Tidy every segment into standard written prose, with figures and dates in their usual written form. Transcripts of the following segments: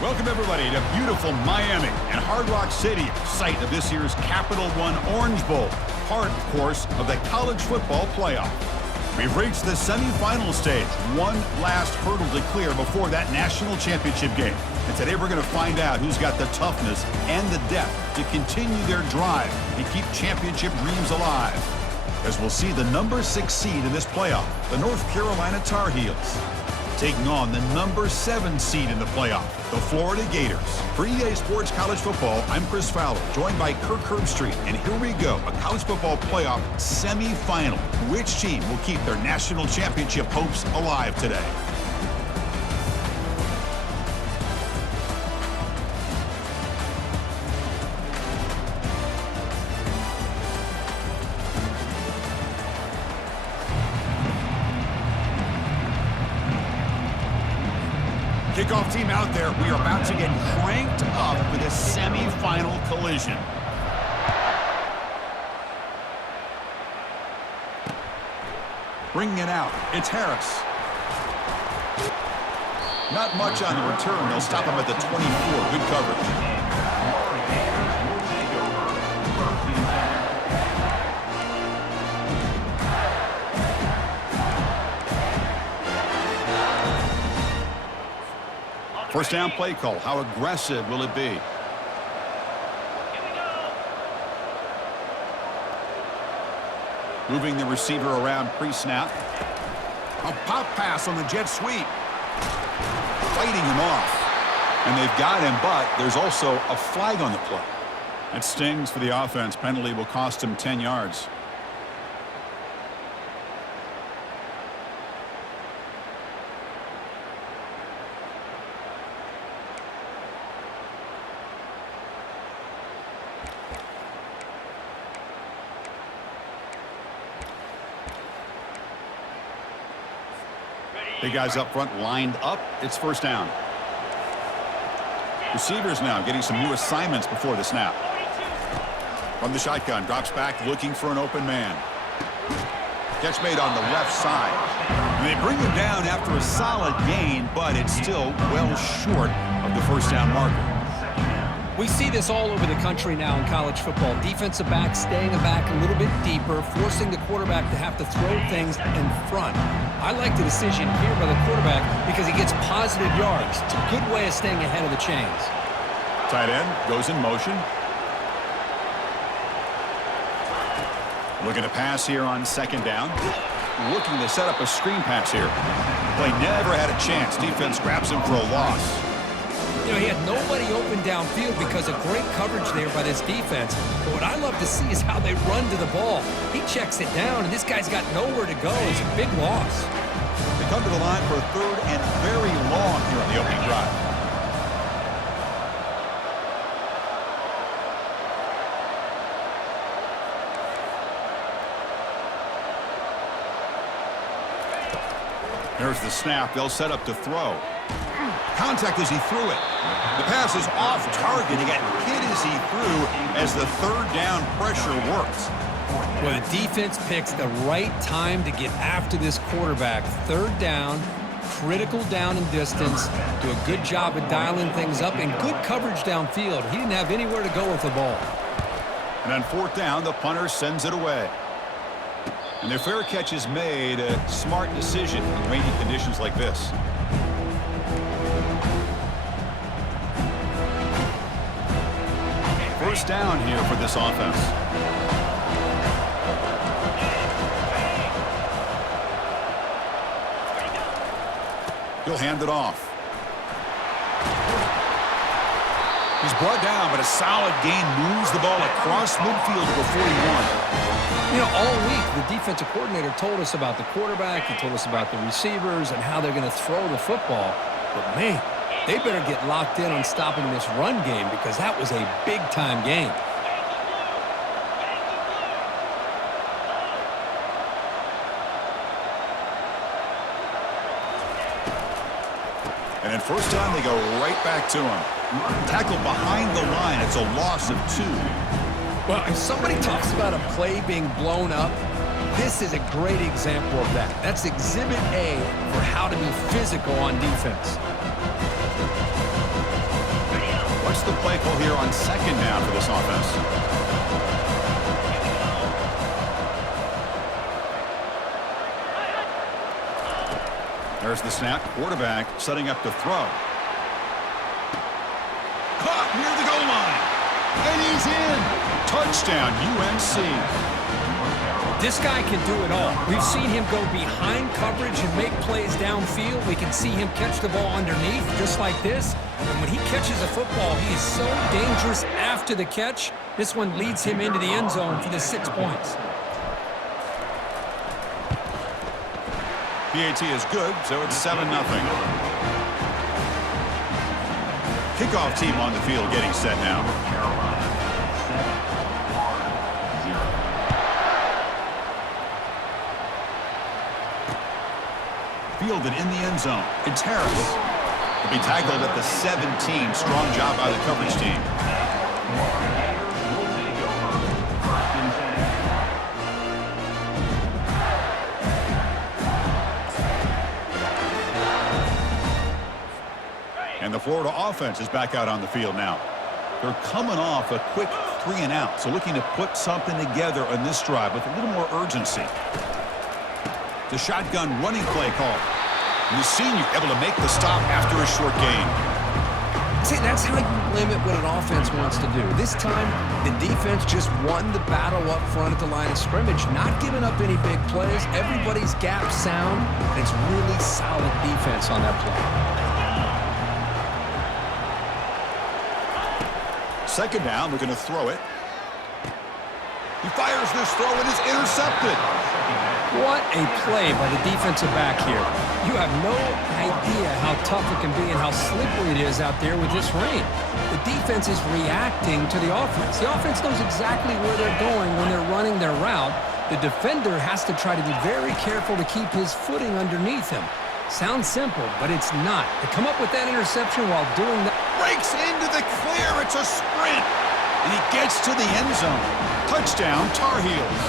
Welcome, everybody, to beautiful Miami and Hard Rock Stadium, site of this year's Capital One Orange Bowl, part, of course, of the college football playoff. We've reached the semifinal stage, one last hurdle to clear before that national championship game. And today we're going to find out who's got the toughness and the depth to continue their drive and keep championship dreams alive. As we'll see the number 6 seed in this playoff, the North Carolina Tar Heels, taking on the number 7 seed in the playoff, the Florida Gators. For EA Sports College Football, I'm Chris Fowler, joined by Kirk Herbstreit. And here we go, a college football playoff semifinal. Which team will keep their national championship hopes alive today? Kickoff team out there. We are about to get cranked up for this semifinal collision. Bringing it out. It's Harris. Not much on the return. They'll stop him at the 24. Good coverage. First down play call. How aggressive will it be? Moving the receiver around pre-snap. A pop pass on the jet sweep. Fighting him off. And they've got him, but there's also a flag on the play. That stings for the offense. Penalty will cost him 10 yards. Big guys up front lined up. It's first down. Receivers now getting some new assignments before the snap. From the shotgun, drops back looking for an open man. Catch made on the left side. And they bring him down after a solid gain, but it's still well short of the first down marker. We see this all over the country now in college football. Defensive backs staying back a little bit deeper, forcing the quarterback to have to throw things in front. I like the decision here by the quarterback because he gets positive yards. It's a good way of staying ahead of the chains. Tight end goes in motion. Looking to pass here on second down. Looking to set up a screen pass here. Play never had a chance. Defense grabs him for a loss. You know, he had nobody open downfield because of great coverage there by this defense. But what I love to see is how they run to the ball. He checks it down, and this guy's got nowhere to go. It's a big loss. They come to the line for a third and very long here on the opening drive. There's the snap. They'll set up to throw. Contact as he threw it. The pass is off target. He got hit as he threw as the third down pressure works. Well, the defense picks the right time to get after this quarterback. Third down, critical down and distance. Do a good job of dialing things up and good coverage downfield. He didn't have anywhere to go with the ball. And on fourth down, the punter sends it away. And their fair catch is made. A smart decision in rainy conditions like this. First down here for this offense. He'll hand it off. He's brought down, but a solid gain moves the ball across midfield to the 41. You know, all week, the defensive coordinator told us about the quarterback. He told us about the receivers and how they're going to throw the football. But, man, they better get locked in on stopping this run game because that was a big-time game. And then first time, they go right back to him. Tackled behind the line. It's a loss of 2. Well, if somebody talks about a play being blown up, this is a great example of that. That's Exhibit A for how to be physical on defense. What's the play call here on second down for this offense? There's the snap. Quarterback setting up to throw. Caught near the goal line. And he's in. Touchdown, UNC. This guy can do it all. We've seen him go behind coverage and make plays downfield. We can see him catch the ball underneath just like this. And when he catches a football, he is so dangerous after the catch. This one leads him into the end zone for the 6 points. PAT is good, so it's 7-0. Kickoff team on the field getting set now. Fielded in the end zone. It's Harris. He'll be tackled at the 17. Strong job by the coverage team. And the Florida offense is back out on the field now. They're coming off a quick 3-and-out, so looking to put something together on this drive with a little more urgency. The shotgun running play call. And the senior able to make the stop after a short gain. See, that's how you limit what an offense wants to do. This time, the defense just won the battle up front at the line of scrimmage, not giving up any big plays. Everybody's gap sound. It's really solid defense on that play. Second down, we're going to throw it. He fires this throw and is intercepted. What a play by the defensive back here. You have no idea how tough it can be and how slippery it is out there with this rain. The defense is reacting to the offense. The offense knows exactly where they're going when they're running their route. The defender has to try to be very careful to keep his footing underneath him. Sounds simple, but it's not. To come up with that interception while doing that. Breaks into the clear. It's a sprint. And he gets to the end zone. Touchdown, Tar Heels.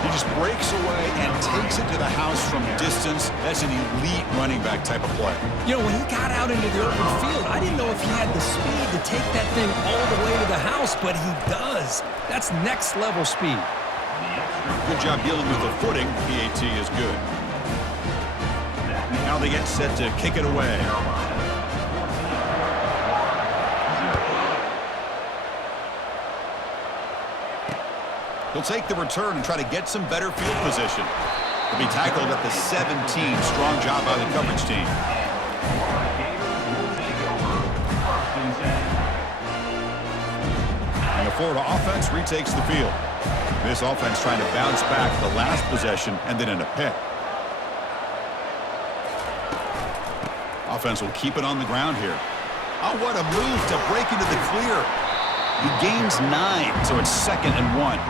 He just breaks away and takes it to the house from distance. That's an elite running back type of play. You know, when he got out into the open field, I didn't know if he had the speed to take that thing all the way to the house, but he does. That's next level speed. Good job dealing with the footing. PAT is good. Now they get set to kick it away. He'll take the return and try to get some better field position. He'll be tackled at the 17. Strong job by the coverage team. And the Florida offense retakes the field. This offense trying to bounce back the last possession and then in a pick. Offense will keep it on the ground here. Oh, what a move to break into the clear. He gains 9, so it's 2nd and 1.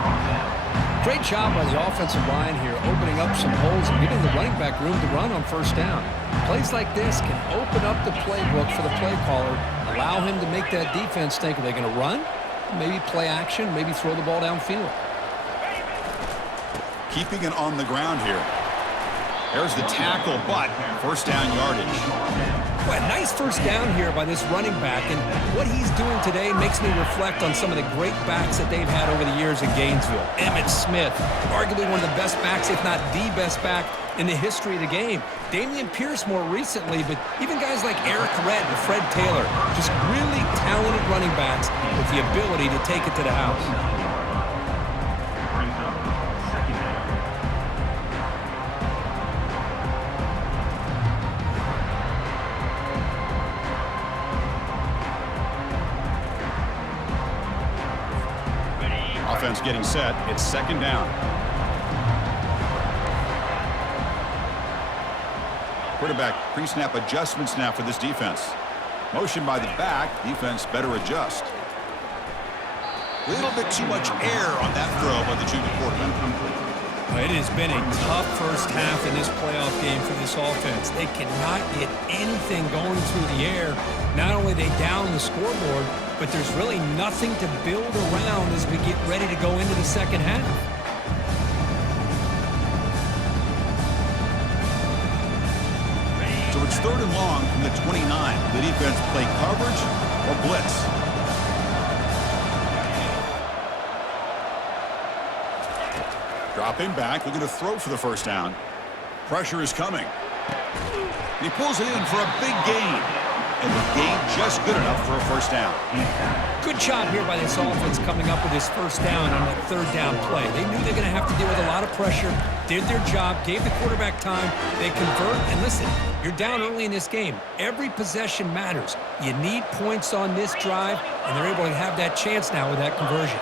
Great job by the offensive line here, opening up some holes and giving the running back room to run on first down. Plays like this can open up the playbook for the play caller, allow him to make that defense think, are they going to run? Maybe play action, maybe throw the ball downfield. Keeping it on the ground here. There's the tackle, but first down yardage. Boy, a nice first down here by this running back, and what he's doing today makes me reflect on some of the great backs that they've had over the years in Gainesville. Emmitt Smith, arguably one of the best backs, if not the best back in the history of the game. Damian Pierce more recently, but even guys like Eric Redd and Fred Taylor, just really talented running backs with the ability to take it to the house. Offense getting set. It's 2nd down. Quarterback pre-snap adjustments now for this defense. Motion by the back. Defense better adjust. A little bit too much air on that throw by the junior quarterback. It has been a tough first half in this playoff game for this offense. They cannot get anything going through the air. Not only are they down the scoreboard, but there's really nothing to build around as we get ready to go into the second half. So it's 3rd and long from the 29. The defense play coverage or blitz. Dropping back, looking to throw for the first down. Pressure is coming. He pulls it in for a big gain. And the gain just good enough for a first down. Good job here by this offense coming up with this first down on that third down play. They knew they were going to have to deal with a lot of pressure, did their job, gave the quarterback time, they convert, and listen, you're down early in this game. Every possession matters. You need points on this drive, and they're able to have that chance now with that conversion.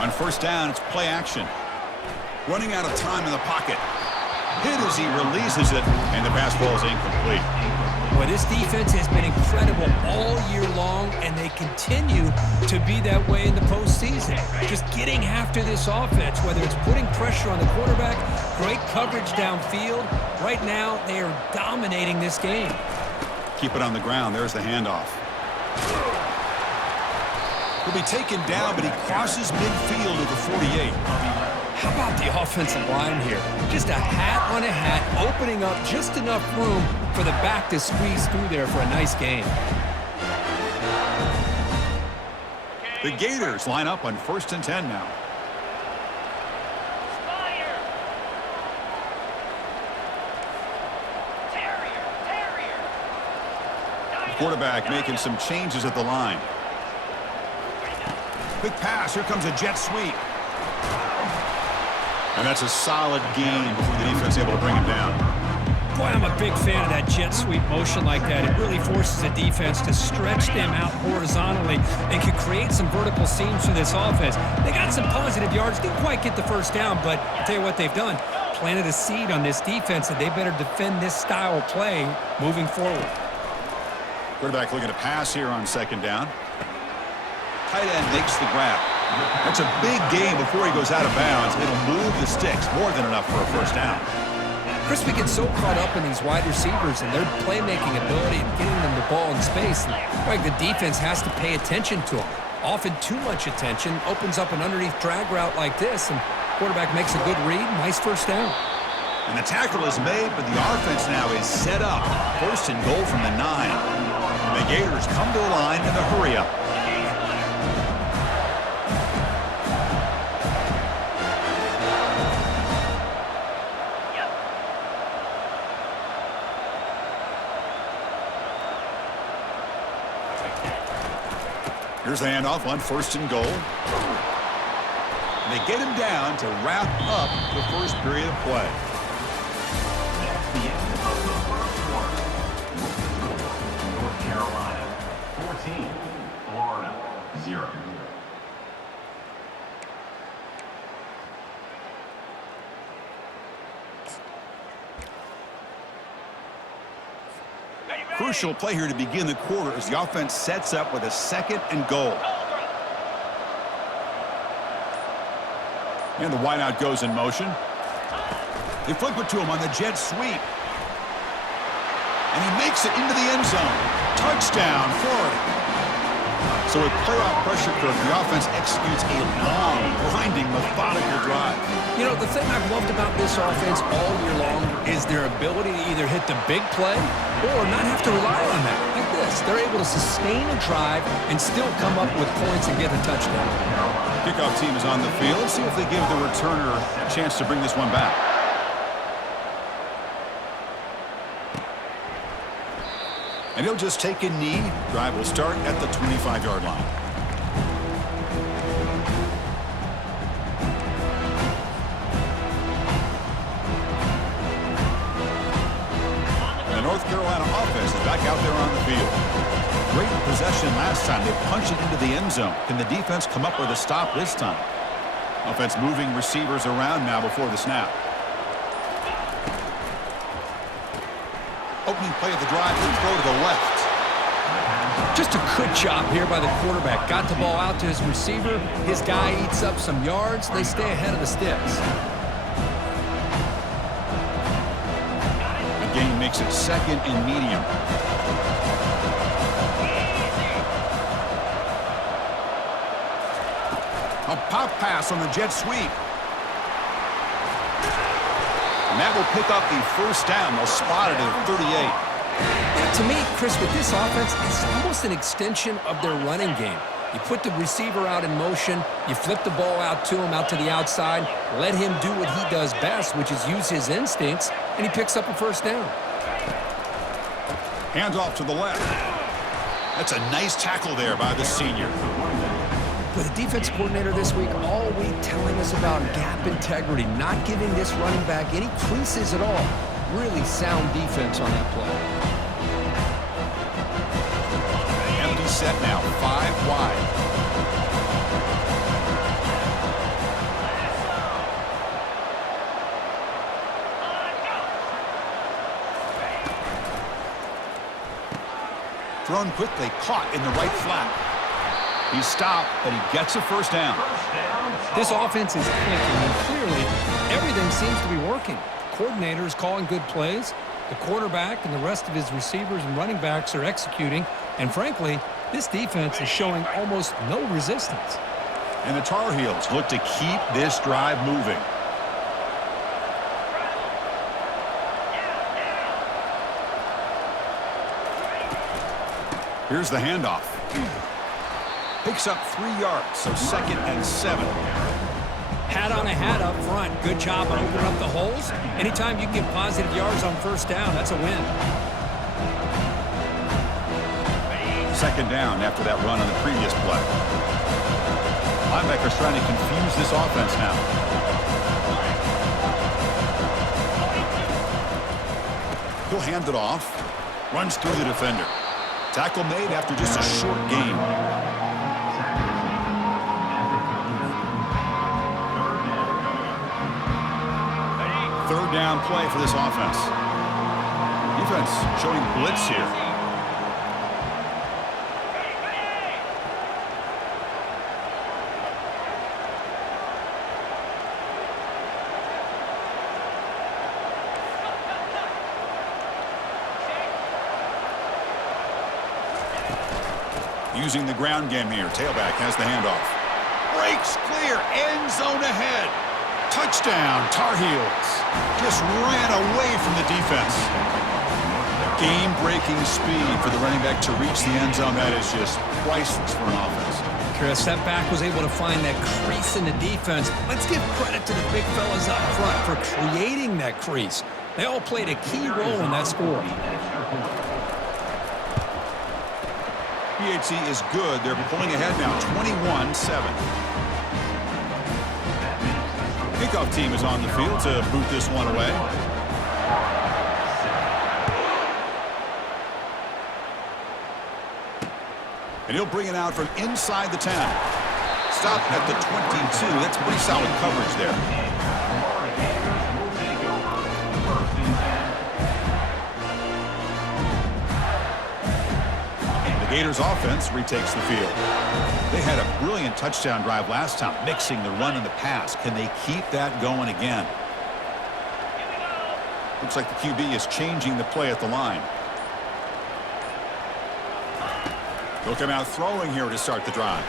On first down, it's play action. Running out of time in the pocket. Hit as he releases it, and the pass ball is incomplete. Boy, this defense has been incredible all year long, and they continue to be that way in the postseason. Just getting after this offense, whether it's putting pressure on the quarterback, great coverage downfield. Right now, they are dominating this game. Keep it on the ground. There's the handoff. He'll be taken down, but he crosses midfield at the 48. How about the offensive line here? Just a hat on a hat, opening up just enough room for the back to squeeze through there for a nice gain. The Gators line up on 1st and 10 now. The quarterback making some changes at the line. Quick pass. Here comes a jet sweep. And that's a solid gain before the defense able to bring him down. Boy, I'm a big fan of that jet sweep motion like that. It really forces the defense to stretch them out horizontally and can create some vertical seams for this offense. They got some positive yards. Didn't quite get the first down, but I'll tell you what they've done. Planted a seed on this defense, and they better defend this style of play moving forward. Quarterback looking to pass here on 2nd down. Tight end makes the grab. That's a big gain before he goes out of bounds. It'll move the sticks more than enough for a first down. Chris, we get so caught up in these wide receivers and their playmaking ability and getting them the ball in space. And, like, the defense has to pay attention to them. Often too much attention opens up an underneath drag route like this, and quarterback makes a good read. Nice first down. And the tackle is made, but the offense now is set up. 1st and goal from the 9. And the Gators come to the line in the hurry-up. Here's the handoff on 1st and goal. And they get him down to wrap up the first period of play. That's the end of the first quarter. North Carolina 14, Florida 0. Crucial play here to begin the quarter as the offense sets up with a 2nd and goal. And the wideout goes in motion. They flip it to him on the jet sweep. And he makes it into the end zone. Touchdown, Florida. So with playoff pressure curve, the offense executes a long, grinding, methodical drive. You know, the thing I've loved about this offense all year long is their ability to either hit the big play or not have to rely on that. Like this, they're able to sustain a drive and still come up with points and get a touchdown. Kickoff team is on the field. Let's see if they give the returner a chance to bring this one back. And he'll just take a knee. Drive will start at the 25-yard line. And the North Carolina offense is back out there on the field. Great possession last time. They punched it into the end zone. Can the defense come up with a stop this time? Offense moving receivers around now before the snap. Opening play of the drive, he'll throw to the left. Just a good job here by the quarterback. Got the ball out to his receiver. His guy eats up some yards. They stay ahead of the sticks. The gain makes it 2nd and medium. A pop pass on the jet sweep. And that will pick up the first down. They'll spot it at 38. Yeah, to me, Chris, with this offense, it's almost an extension of their running game. You put the receiver out in motion, you flip the ball out to him, out to the outside, let him do what he does best, which is use his instincts, and he picks up a first down. Hands off to the left. That's a nice tackle there by the senior. With the defense coordinator this week all week telling us about gap integrity, not giving this running back any creases at all. Really sound defense on that play. Empty set now, 5 wide. Thrown quickly, caught in the right flat. He's stopped, but he gets a first down. This offense is clicking, and clearly everything seems to be working. The coordinator is calling good plays. The quarterback and the rest of his receivers and running backs are executing. And frankly, this defense is showing almost no resistance. And the Tar Heels look to keep this drive moving. Here's the handoff. Picks up 3 yards, so 2nd and 7. Hat on a hat up front. Good job on opening up the holes. Anytime you can get positive yards on first down, that's a win. 2nd down after that run on the previous play. Linebackers trying to confuse this offense now. He'll hand it off. Runs through the defender. Tackle made after just a short gain. Third down play for this offense. Defense showing blitz here. Using the ground game here. Tailback has the handoff. Breaks clear. End zone ahead. Touchdown, Tar Heels. Just ran away from the defense. Game-breaking speed for the running back to reach the end zone. That is just priceless for an offense. Chris, that back was able to find that crease in the defense. Let's give credit to the big fellas up front for creating that crease. They all played a key role in that score. PHC is good. They're pulling ahead now, 21-7. Kickoff team is on the field to boot this one away. And he'll bring it out from inside the 10. Stopped at the 22. That's pretty solid coverage there. Gators offense retakes the field. They had a brilliant touchdown drive last time, mixing the run and the pass. Can they keep that going again? Looks like the QB is changing the play at the line. He'll come out throwing here to start the drive.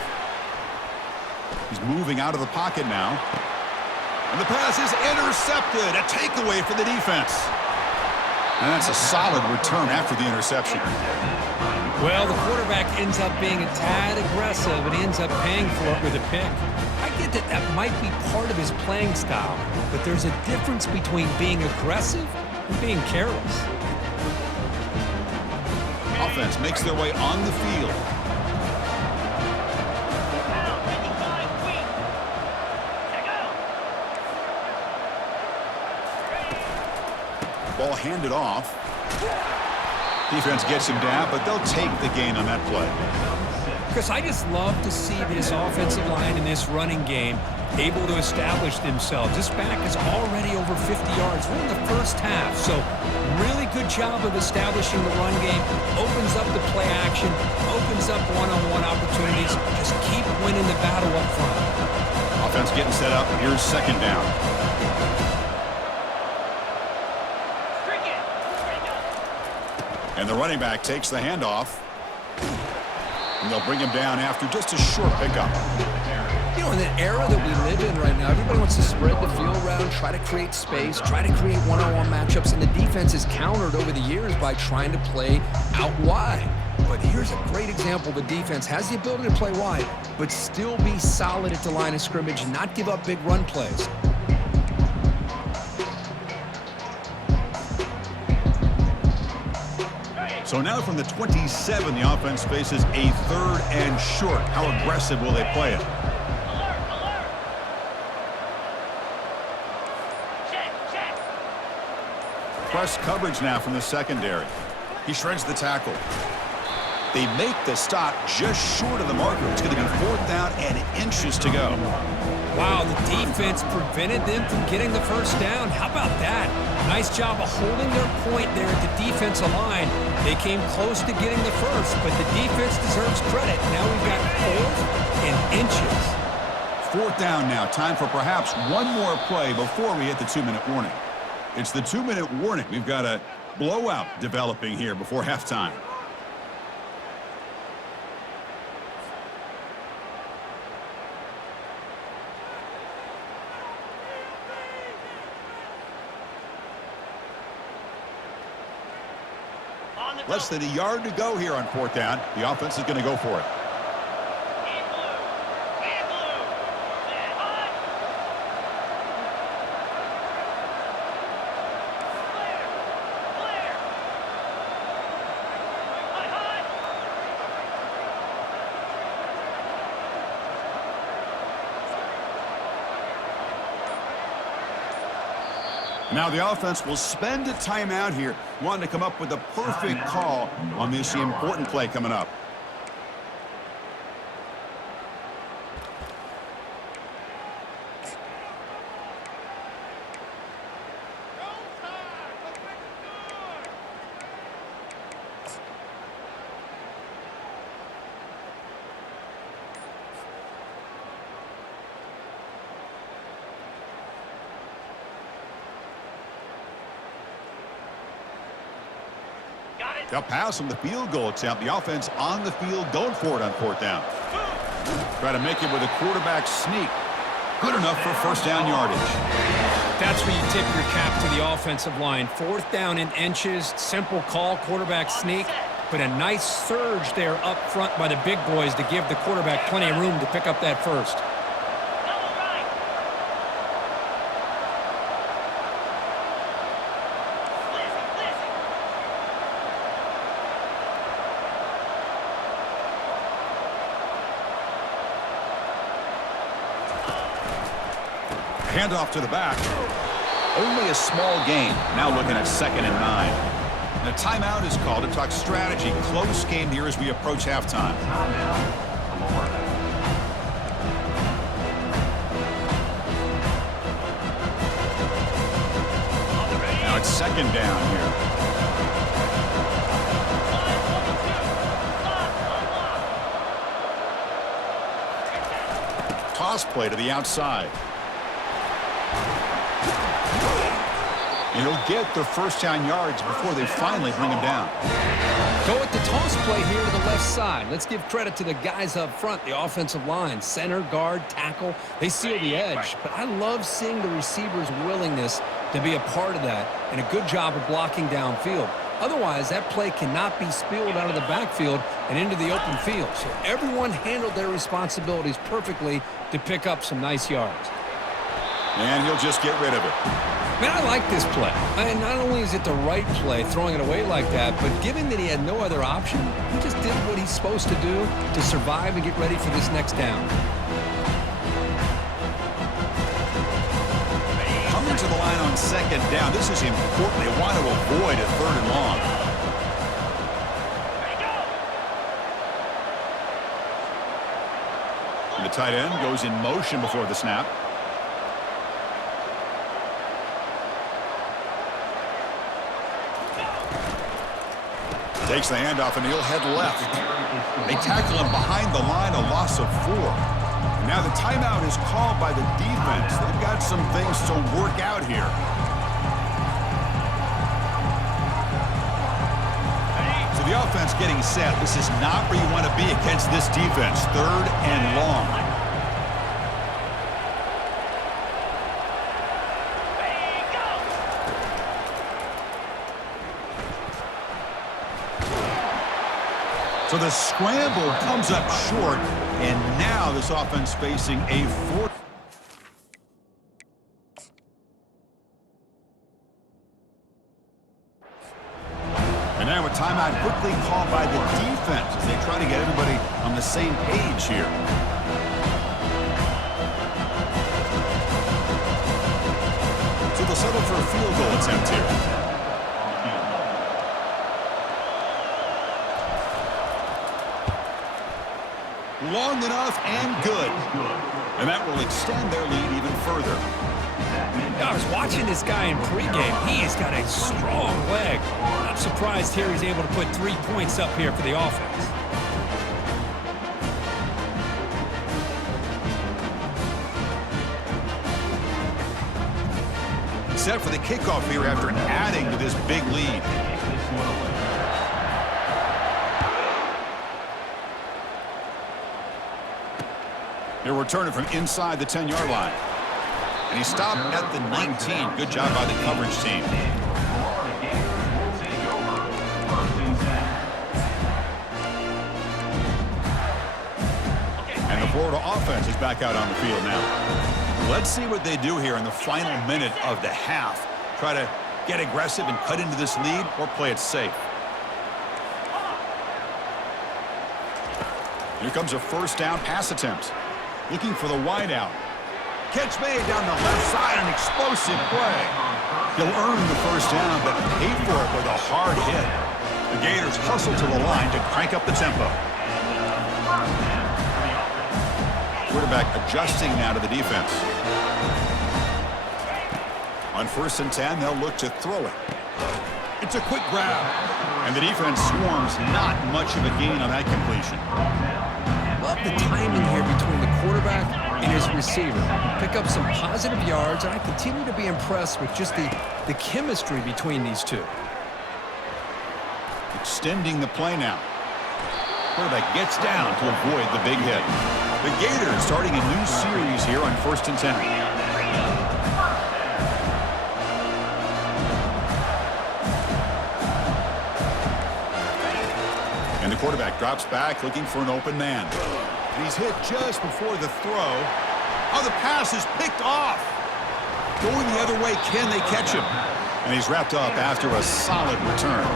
He's moving out of the pocket now. And the pass is intercepted. A takeaway for the defense. And that's a solid return after the interception. Well, the quarterback ends up being a tad aggressive, and he ends up paying for it with a pick. I get that that might be part of his playing style, but there's a difference between being aggressive and being careless. Offense makes their way on the field. Ball handed off. Defense gets him down, but they'll take the gain on that play. Chris, I just love to see this offensive line and this running game able to establish themselves. This back is already over 50 yards. We're in the first half, so really good job of establishing the run game. Opens up the play action, opens up one-on-one opportunities. Just keep winning the battle up front. Offense getting set up. Here's 2nd down. And the running back takes the handoff. And they'll bring him down after just a short pickup. You know, in the era that we live in right now, everybody wants to spread the field around, try to create space, try to create one-on-one matchups, and the defense is countered over the years by trying to play out wide. But here's a great example. The defense has the ability to play wide, but still be solid at the line of scrimmage and not give up big run plays. So now from the 27, the offense faces a 3rd and short. How aggressive will they play it? Press coverage now from the secondary. He shreds the tackle. They make the stop just short of the marker. It's going to be 4th down and inches to go. Wow, the defense prevented them from getting the first down. How about that? Nice job of holding their point there at the defensive line. They came close to getting the first, but the defense deserves credit. Now we've got 4th and inches. 4th down now. Time for perhaps one more play before we hit the 2-minute warning. It's the 2-minute warning. We've got a blowout developing here before halftime. Less than a yard to go here on 4th down. The offense is going to go for it. Now the offense will spend a timeout here, wanting to come up with the perfect call on this important play coming up. They'll pass from the field goal attempt. The offense on the field going for it on 4th down. Try to make it with a quarterback sneak. Good enough for 1st down yardage. That's where you tip your cap to the offensive line. 4th down in inches, simple call, quarterback sneak, but a nice surge there up front by the big boys to give the quarterback plenty of room to pick up that first. Handoff to the back. Only a small gain. Now looking at 2nd and 9. And a timeout is called to talk strategy. Close game here as we approach halftime. Now it's 2nd down here. Toss play to the outside. And he'll get their 1st down yards before they finally bring him down. Go with the toss play here to the left side. Let's give credit to the guys up front, the offensive line, center, guard, tackle. They seal the edge. But I love seeing the receiver's willingness to be a part of that and a good job of blocking downfield. Otherwise, that play cannot be spilled out of the backfield and into the open field. So everyone handled their responsibilities perfectly to pick up some nice yards. And he'll just get rid of it. Man, I like this play. And not only is it the right play, throwing it away like that, but given that he had no other option, he just did what he's supposed to do to survive and get ready for this next down. Coming to the line on 2nd down. This is important. They want to avoid a 3rd and long. And the tight end goes in motion before the snap. Takes the handoff, and he'll head left. They tackle him behind the line, a loss of 4. And now the timeout is called by the defense. They've got some things to work out here. So the offense getting set. This is not where you want to be against this defense. 3rd and long. So the scramble comes up short, and now this offense facing a fourth. And now a timeout quickly called by the defense as they try to get everybody on the same page here. So they'll settle for a field goal attempt here. Long enough and good. And that will extend their lead even further. I was watching this guy in pregame. He has got a strong leg. I'm surprised here he's able to put 3 points up here for the offense. Set for the kickoff here after adding to this big lead. He'll return it from inside the 10-yard line. And he stopped at the 19. Good job by the coverage team. And the Florida offense is back out on the field now. Let's see what they do here in the final minute of the half. Try to get aggressive and cut into this lead or play it safe. Here comes a first down pass attempt. Looking for the wideout. Catch made down the left side, an explosive play. He'll earn the first down, but pay for it with a hard hit. The Gators hustle to the line to crank up the tempo. Quarterback adjusting now to the defense. On 1st and 10, they'll look to throw it. It's a quick grab. And the defense swarms, not much of a gain on that completion. Love the timing here between the quarterback and his receiver. Pick up some positive yards, and I continue to be impressed with just the chemistry between these two. Extending the play now. Quarterback gets down to avoid the big hit. The Gators starting a new series here on 1st and 10. And the quarterback drops back looking for an open man. And he's hit just before the throw. Oh, the pass is picked off. Going the other way, can they catch him? And he's wrapped up after a solid return.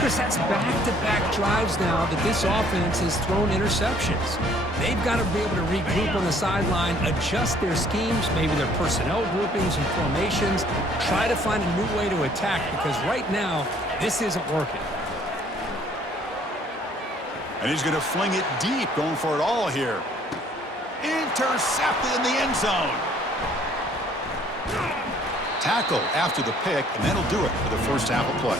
Chris, that's back-to-back drives now that this offense has thrown interceptions. They've got to be able to regroup on the sideline, adjust their schemes, maybe their personnel groupings and formations, try to find a new way to attack because right now, this isn't working. And he's going to fling it deep, going for it all here. Intercepted in the end zone. Tackle after the pick, and that'll do it for the first half of play.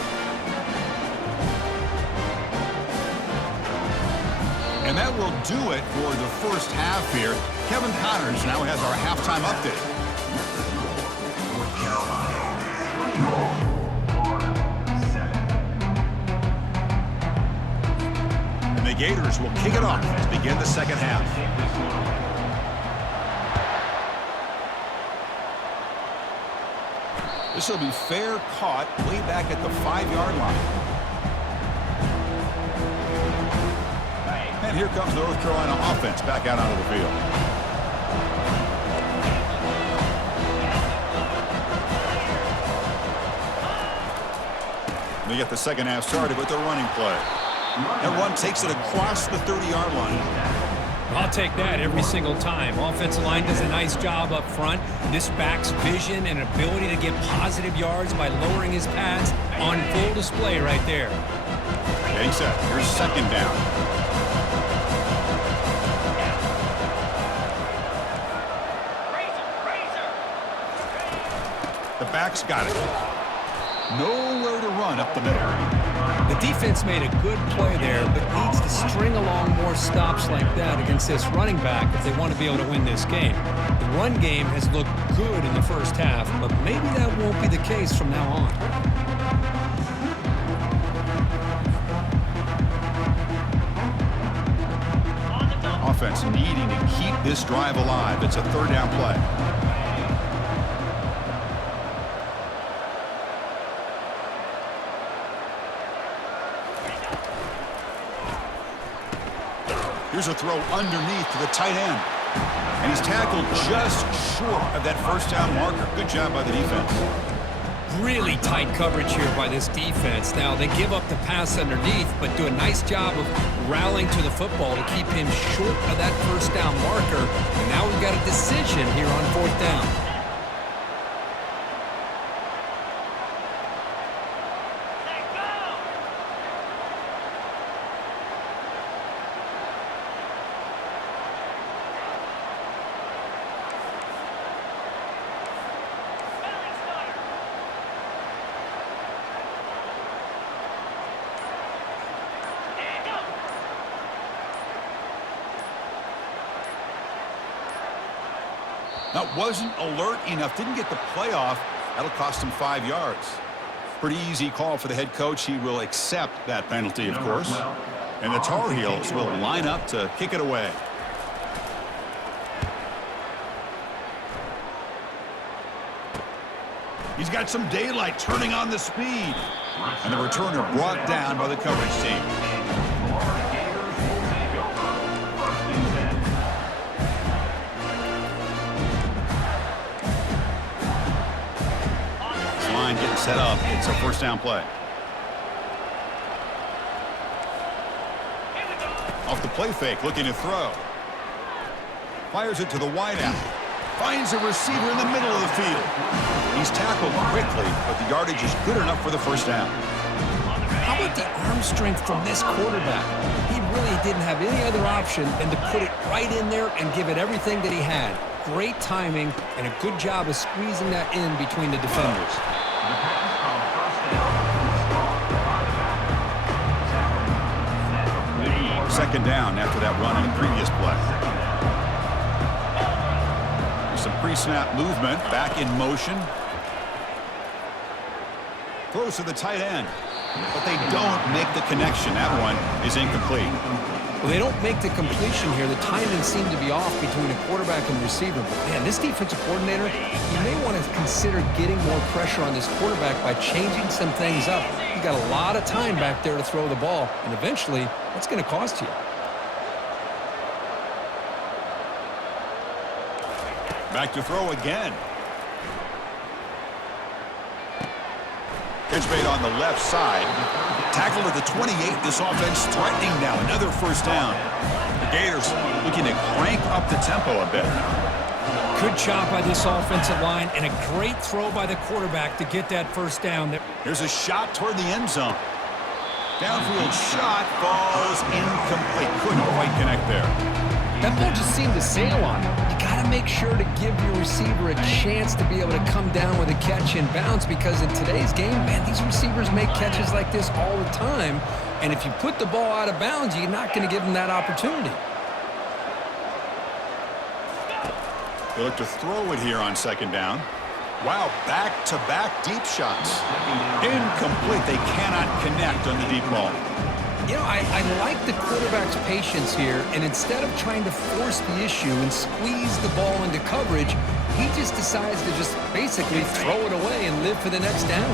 And that will do it for the first half here. Kevin Connors now has our halftime update. And the Gators will kick it off to begin the second half. This will be fair caught way back at the 5-yard line. And here comes the North Carolina offense back out onto the field. They get the second half started with their running play. That run takes it across the 30-yard line. I'll take that every single time. Offensive line does a nice job up front. This back's vision and ability to get positive yards by lowering his pads on full display right there. Getting set. Here's second down. The back's got it. Nowhere to run up the middle. The defense made a good play there, but needs to string along more stops like that against this running back if they want to be able to win this game. The run game has looked good in the first half, but maybe that won't be the case from now on. Offense needing to keep this drive alive. It's a third down play. Here's a throw underneath to the tight end. And he's tackled just short of that first down marker. Good job by the defense. Really tight coverage here by this defense. Now, they give up the pass underneath, but do a nice job of rallying to the football to keep him short of that first down marker. And now we've got a decision here on fourth down. That wasn't alert enough. Didn't get the playoff. That'll cost him 5 yards. Pretty easy call for the head coach. He will accept that penalty, of course. And the Tar Heels will line up to kick it away. He's got some daylight, turning on the speed. And the returner brought down by the coverage team. Getting set up. It's a first down play. Off the play fake, looking to throw. Fires it to the wideout. Finds a receiver in the middle of the field. He's tackled quickly, but the yardage is good enough for the first down. How about the arm strength from this quarterback? He really didn't have any other option than to put it right in there and give it everything that he had. Great timing and a good job of squeezing that in between the defenders. Second down after that run on the previous play. Some pre-snap movement, back in motion. Throws to the tight end, but they don't make the connection. That one is incomplete. Well, they don't make the completion here. The timing seemed to be off between a quarterback and receiver. But man, this defensive coordinator, you may want to consider getting more pressure on this quarterback by changing some things up. You've got a lot of time back there to throw the ball, and eventually, that's going to cost you. Back to throw again. Pitch made on the left side. Tackled at the 28. This offense threatening now. Another first down. The Gators looking to crank up the tempo a bit. Good job by this offensive line and a great throw by the quarterback to get that first down. Here's a shot toward the end zone. Downfield shot falls incomplete. Couldn't quite connect there. That ball just seemed to sail on him. You got to make sure to give your receiver a chance to be able to come down with a catch and bounce, because in today's game, man, these receivers make catches like this all the time. And if you put the ball out of bounds, you're not going to give them that opportunity. They look to throw it here on second down. Wow, back-to-back deep shots. Incomplete. They cannot connect on the deep ball. You know, I like the quarterback's patience here, and instead of trying to force the issue and squeeze the ball into coverage, he just decides to just basically throw it away and live for the next down.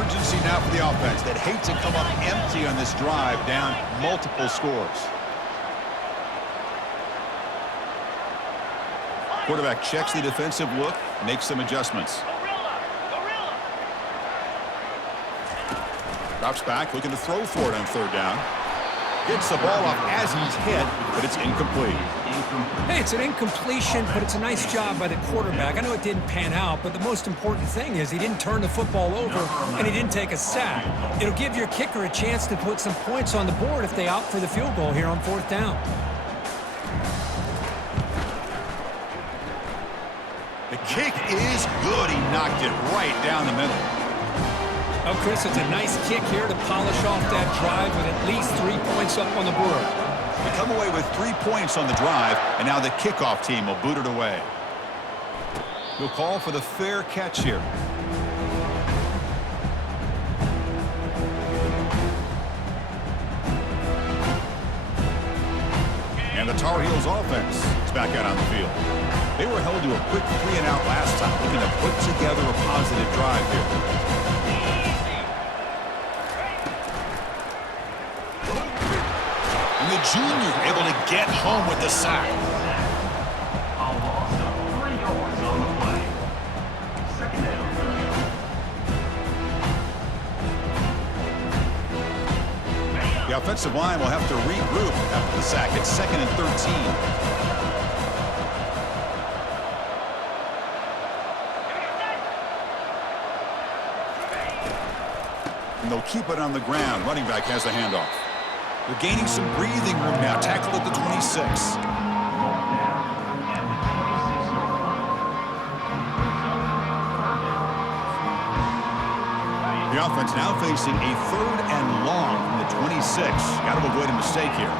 Urgency now for the offense that hate to come up empty on this drive, down multiple scores. Quarterback checks the defensive look, makes some adjustments. Drops back, looking to throw for it on third down. Gets the ball off as he's hit, but it's incomplete. Hey, it's an incompletion, but it's a nice job by the quarterback. I know it didn't pan out, but the most important thing is he didn't turn the football over and he didn't take a sack. It'll give your kicker a chance to put some points on the board if they opt for the field goal here on fourth down. The kick is good. He knocked it right down the middle. Oh, Chris, it's a nice kick here to polish off that drive with at least 3 points up on the board. They come away with 3 points on the drive, and now the kickoff team will boot it away. He'll call for the fair catch here. And the Tar Heels offense is back out on the field. They were held to a quick 3-and-out last time, looking to put together a positive drive here. Jr. able to get home with the sack. A loss of 3 yards on the play. Second down. The offensive line will have to regroup after the sack. It's 2nd and 13. And they'll keep it on the ground. Running back has the handoff. They're gaining some breathing room now. Tackle at the 26. The offense now facing a 3rd and long from the 26. Got to avoid a mistake here.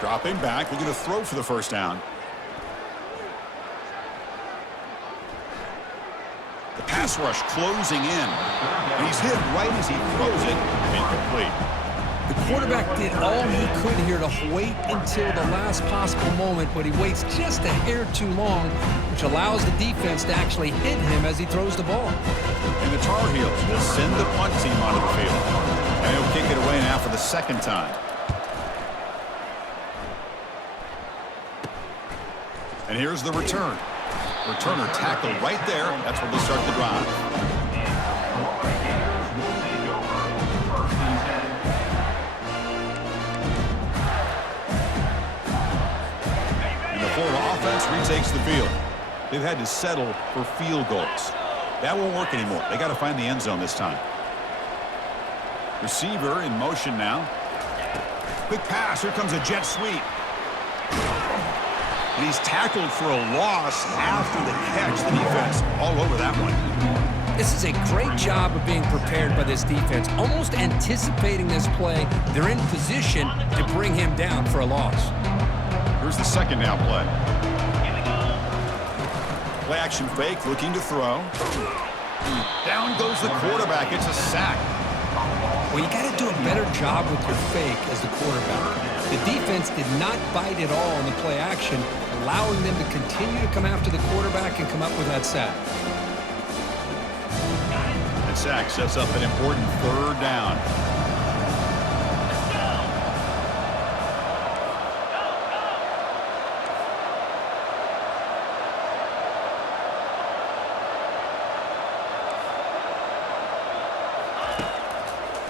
Dropping back, looking to throw for the first down. The pass rush closing in. And he's hit right as he throws it. Incomplete. The quarterback did all he could here to wait until the last possible moment, but he waits just a hair too long, which allows the defense to actually hit him as he throws the ball. And the Tar Heels will send the punt team onto the field. And he'll kick it away now for the 2nd time. And here's the return. Returner tackled right there. That's where they'll start the drive. And the Florida offense retakes the field. They've had to settle for field goals. That won't work anymore. They got to find the end zone this time. Receiver in motion now. Quick pass. Here comes a jet sweep. And he's tackled for a loss after the catch. The defense all over that one. This is a great job of being prepared by this defense. Almost anticipating this play, they're in position to bring him down for a loss. Here's the 2nd down play. Play action fake, looking to throw. Down goes the quarterback. It's a sack. Well, you got to do a better job with your fake as the quarterback. The defense did not bite at all in the play action, allowing them to continue to come after the quarterback and come up with that sack. That sack sets up an important 3rd down.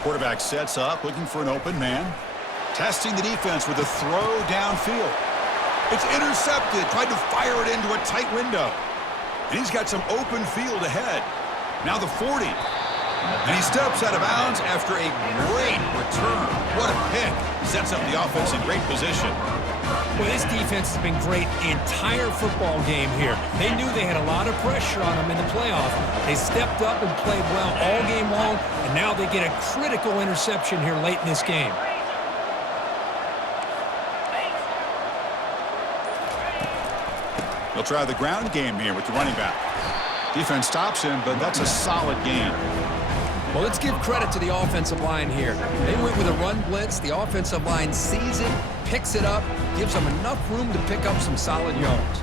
Quarterback sets up, looking for an open man. Testing the defense with a throw downfield. It's intercepted. Tried to fire it into a tight window. And he's got some open field ahead. Now the 40. And he steps out of bounds after a great return. What a pick. Sets up the offense in great position. Well, this defense has been great the entire football game here. They knew they had a lot of pressure on them in the playoff. They stepped up and played well all game long, and now they get a critical interception here late in this game. They'll try the ground game here with the running back. Defense stops him, but that's a solid game. Well, let's give credit to the offensive line here. They went with a run blitz. The offensive line sees it, picks it up, gives them enough room to pick up some solid yards.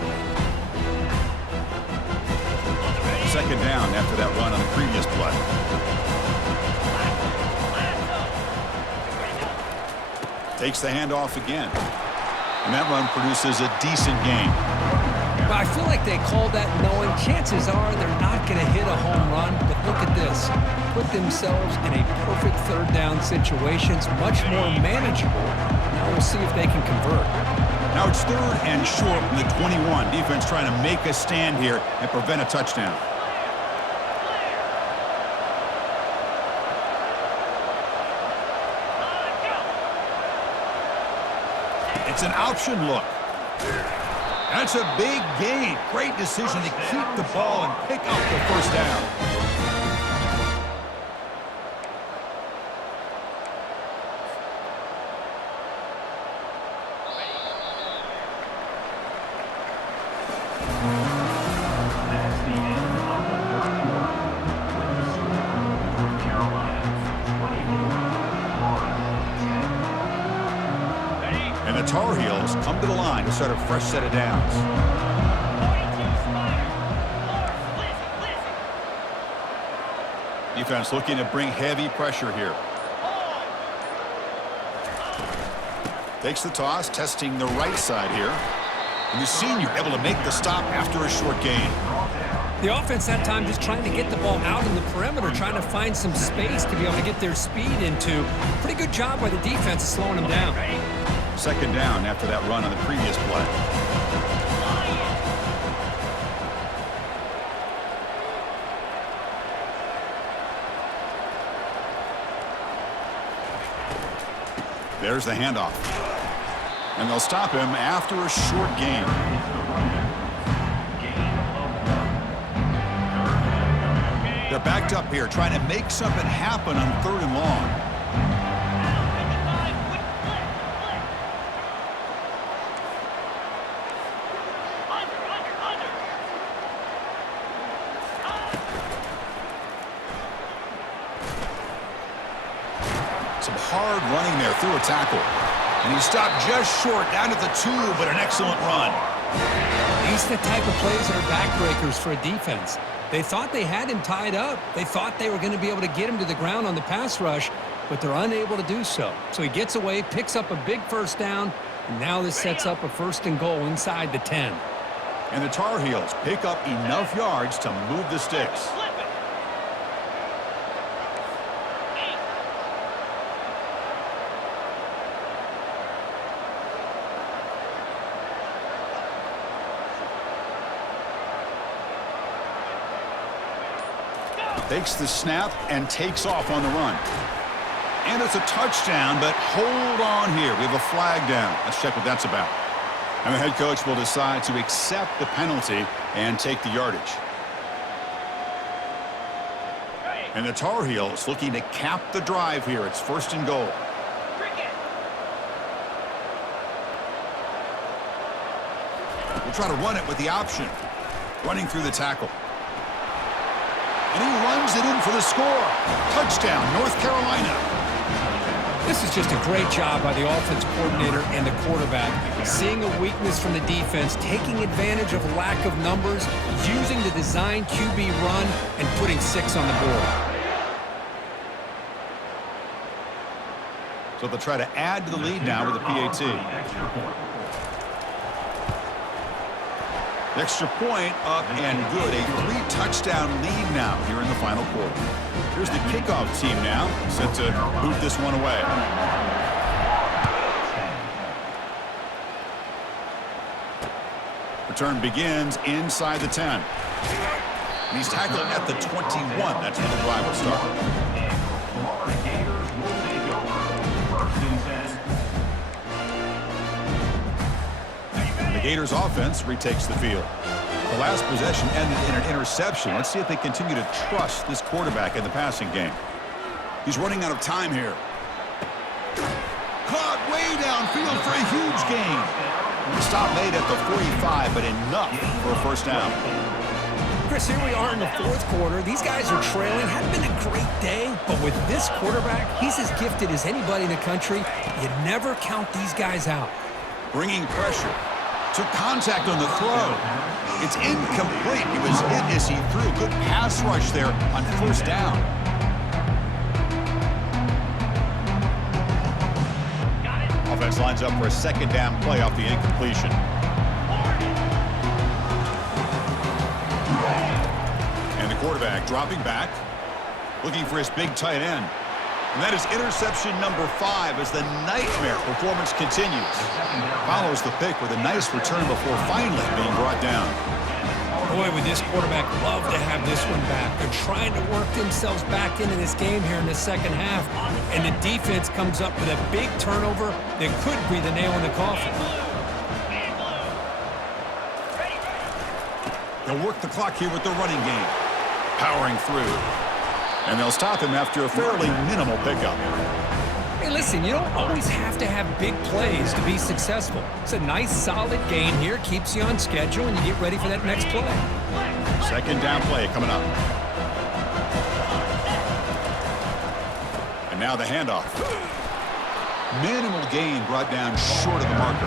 2nd down after that run on the previous play. Takes the handoff again. And that run produces a decent gain. But I feel like they called that knowing chances are they're not going to hit a home run. But look at this. Put themselves in a perfect 3rd down situation. It's much more manageable. Now we'll see if they can convert. Now it's 3rd and short from the 21. Defense trying to make a stand here and prevent a touchdown. It's an option look. That's a big gain. Great decision to keep the ball and pick up the first down. That's the end of the 3rd quarter. With the score, North Carolina the Tar Heels come to the line to start a fresh set of downs. Defense looking to bring heavy pressure here. Takes the toss, testing the right side here. And the senior able to make the stop after a short gain. The offense that time just trying to get the ball out in the perimeter, trying to find some space to be able to get their speed into. Pretty good job by the defense of slowing them down. Second down after that run on the previous play. There's the handoff. And they'll stop him after a short gain. They're backed up here, trying to make something happen on 3rd and long. Some hard running there through a tackle. And he stopped just short, down at the 2, but an excellent run. These are the type of plays that are backbreakers for a defense. They thought they had him tied up. They thought they were going to be able to get him to the ground on the pass rush, but they're unable to do so. So he gets away, picks up a big first down, and now this sets up a 1st and goal inside the 10. And the Tar Heels pick up enough yards to move the sticks. Takes the snap and takes off on the run. And it's a touchdown, but hold on here. We have a flag down. Let's check what that's about. And the head coach will decide to accept the penalty and take the yardage. And the Tar Heels looking to cap the drive here. It's 1st and goal. We'll try to run it with the option. Running through the tackle. And he runs it in for the score. Touchdown, North Carolina. This is just a great job by the offense coordinator and the quarterback. Seeing a weakness from the defense, taking advantage of lack of numbers, using the design QB run, and putting 6 on the board. So they'll try to add to the lead now with the PAT. The extra point up and good. A 3-touchdown lead now here in the final quarter. Here's the kickoff team now, set to boot this one away. Return begins inside the 10. And he's tackled at the 21. That's where the drive will start. The Gators offense retakes the field. The last possession ended in an interception. Let's see if they continue to trust this quarterback in the passing game. He's running out of time here. Caught way downfield for a huge gain. Stop made at the 45, but enough for a 1st down. Chris, here we are in the 4th quarter. These guys are trailing. Hadn't been a great day, but with this quarterback, he's as gifted as anybody in the country. You never count these guys out. Bringing pressure. Took contact on the throw. It's incomplete. He was hit as he threw. Good pass rush there on 1st down. Offense lines up for a 2nd down play off the incompletion. And the quarterback dropping back, looking for his big tight end. And that is interception number 5 as the nightmare performance continues. Follows the pick with a nice return before finally being brought down. Boy, would this quarterback love to have this one back. They're trying to work themselves back into this game here in the 2nd half. And the defense comes up with a big turnover that could be the nail in the coffin. They'll work the clock here with the running game. Powering through. And they'll stop him after a fairly minimal pickup. Hey, listen, you don't always have to have big plays to be successful. It's a nice, solid gain here. Keeps you on schedule, and you get ready for that next play. 2nd down play coming up. And now the handoff. Minimal gain brought down short of the marker.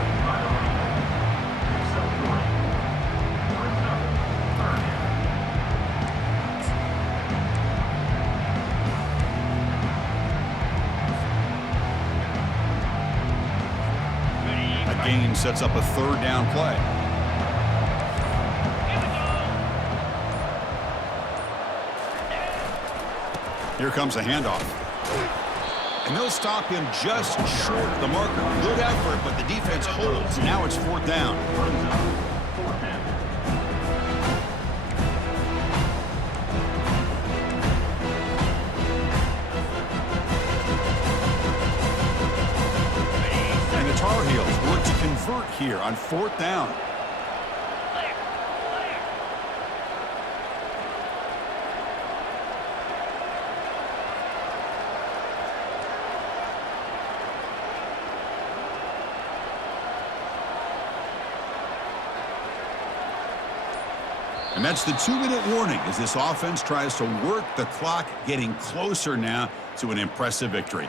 A gain sets up a third down play. Here comes a handoff. And they'll stop him just short of the marker. Good effort, but the defense holds. Now it's fourth down. And the Tar Heels work to convert here on fourth down. And that's the 2-minute warning as this offense tries to work the clock, getting closer now to an impressive victory.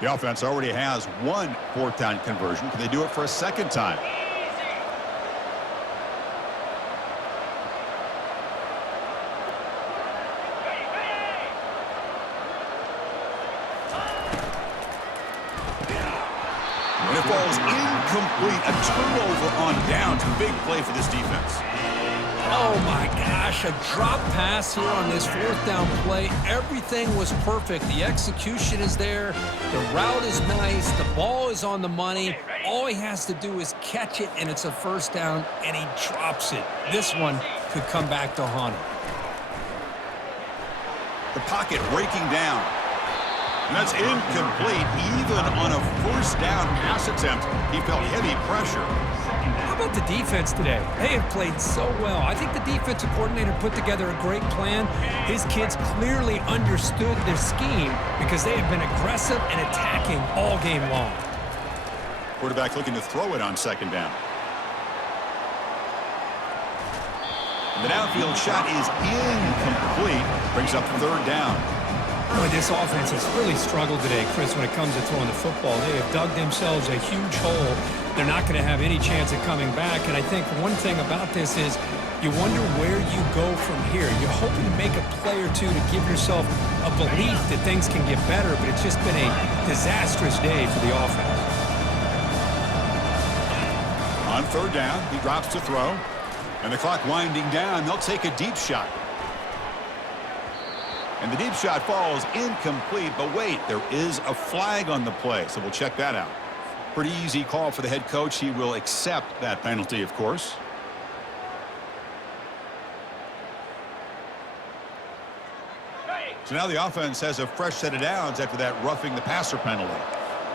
The offense already has one fourth down conversion. Can they do it for a second time? And it falls incomplete. A turnover on downs. Big play for this defense. Oh, my gosh. A drop pass here on this fourth down play. Everything was perfect. The execution is there. The route is nice. The ball is on the money. All he has to do is catch it, and it's a first down, and he drops it. This one could come back to haunt him. The pocket breaking down. And that's incomplete. Even on a first down pass attempt, he felt heavy pressure. How about the defense today? They have played so well. I think the defensive coordinator put together a great plan. His kids clearly understood their scheme because they have been aggressive and attacking all game long. Quarterback looking to throw it on second down. And the downfield shot is incomplete. Brings up third down. Boy, this offense has really struggled today, Chris, when it comes to throwing the football. They have dug themselves a huge hole. They're not going to have any chance of coming back. And I think one thing about this is you wonder where you go from here. You're hoping to make a play or two to give yourself a belief that things can get better, but it's just been a disastrous day for the offense. On third down, he drops to throw. And the clock winding down, they'll take a deep shot. And the deep shot falls incomplete, but wait, there is a flag on the play, so we'll check that out. Pretty easy call for the head coach. He will accept that penalty, of course. So now the offense has a fresh set of downs after that roughing the passer penalty.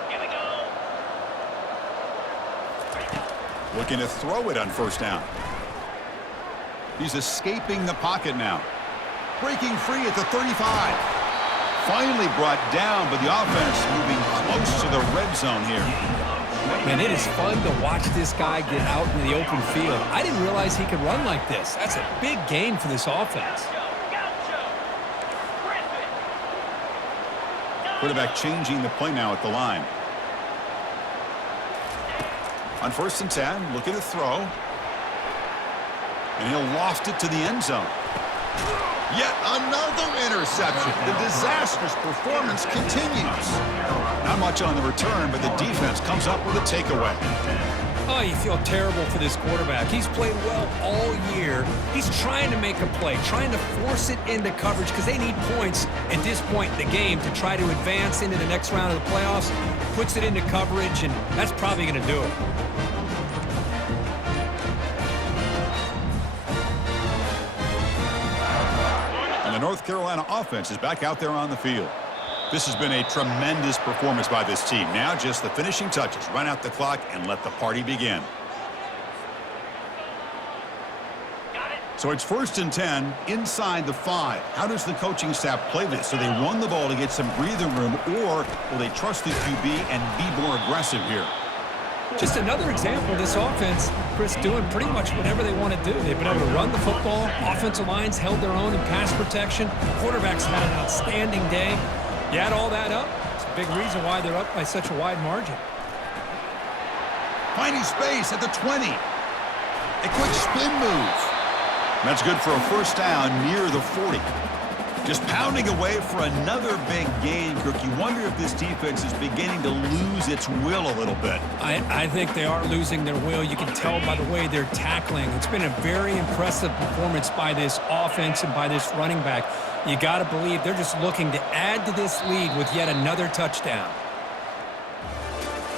Here we go. Looking to throw it on first down. He's escaping the pocket now. Breaking free at the 35. Finally brought down, but the offense moving close to the red zone here. Man, it is fun to watch this guy get out in the open field. I didn't realize he could run like this. That's a big gain for this offense. Quarterback changing the play now at the line. On first and 10, looking to throw. And he'll loft it to the end zone. Yet another interception. The disastrous performance continues. Not much on the return, but the defense comes up with a takeaway. Oh, you feel terrible for this quarterback. He's played well all year. He's trying to make a play, trying to force it into coverage because they need points at this point in the game to try to advance into the next round of the playoffs. Puts it into coverage, and that's probably going to do it. The North Carolina offense is back out there on the field. This has been a tremendous performance by this team. Now just the finishing touches. Run out the clock and let the party begin. Got it. So it's 1st and 10 inside the 5. How does the coaching staff play this? Do they run the ball to get some breathing room, or will they trust the QB and be more aggressive here? Just another example of this offense, Chris, doing pretty much whatever they want to do. They've been able to run the football. Offensive lines held their own in pass protection. Quarterbacks had an outstanding day. You add all that up, it's a big reason why they're up by such a wide margin. Finding space at the 20. A quick spin move. That's good for a 1st down near the 40. Just pounding away for another big gain, Kirk. You wonder if this defense is beginning to lose its will a little bit. I think they are losing their will. You can tell by the way they're tackling. It's been a very impressive performance by this offense and by this running back. You got to believe they're just looking to add to this lead with yet another touchdown.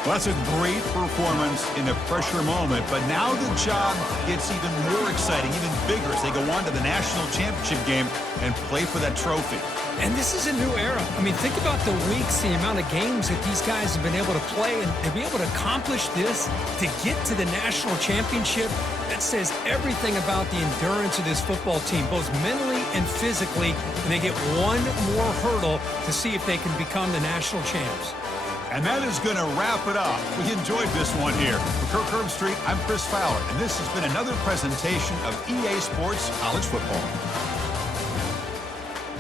Well, that's a great performance in a pressure moment, but now the job gets even more exciting, even bigger as they go on to the national championship game and play for that trophy. And this is a new era. I mean, think about the weeks, the amount of games that these guys have been able to play, and to be able to accomplish this, to get to the national championship, that says everything about the endurance of this football team, both mentally and physically, and they get one more hurdle to see if they can become the national champs. And that is going to wrap it up. We enjoyed this one here. For Kirk Herbstreit, I'm Chris Fowler, and this has been another presentation of EA Sports College Football.